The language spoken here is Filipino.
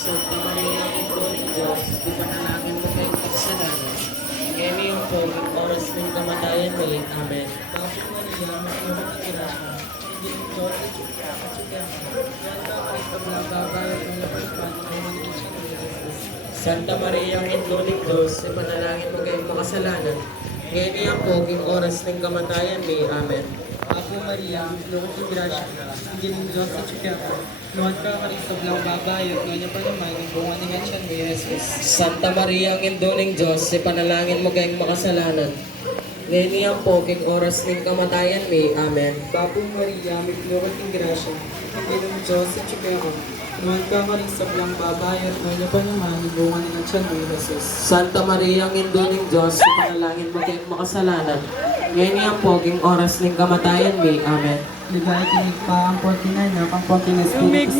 Santa Maria, Ito ng Diyos, ipanalangin mo kayong kasalanan. Ngayon yung po, yung oras ng kamatayan mo. Amen. Bakit Maria, masyarapan ng grasya, hindi ng Diyos at siya yan ka kahit paglababayan ng lapasan ng mga siya ng Jesus. Santa Maria, Ito ng Diyos, ipanalangin mo kayong makasalanan. Ngayon yung po, yung oras ng kamatayan mo. Amen. Apo Maria, lukas ng grasya, hindi ng Diyos at siya luwag ka ka rin sa blang babae at ngayon pa naman ang bunga ng siya ni Jesus. Santa Maria, ang Ito ng Diyos, ipanalangin mo kayong makasalanan. Ngayon yung po, yung oras ng kamatayan mo. Amen. Apo Maria, may lukas ng grasya, hindi ng Diyos at siya luwag ka ka rin sa blang babae at ngayon pa naman ang bunga ng siya ni Jesus. Santa Maria, ang Ito ng Diyos, ipanalangin mo kayong makasalanan. Ngayon yung po, yung oras ng kamatayan mo. Amen. Ligay tinig pa ang 49 na pang 49 Espiritu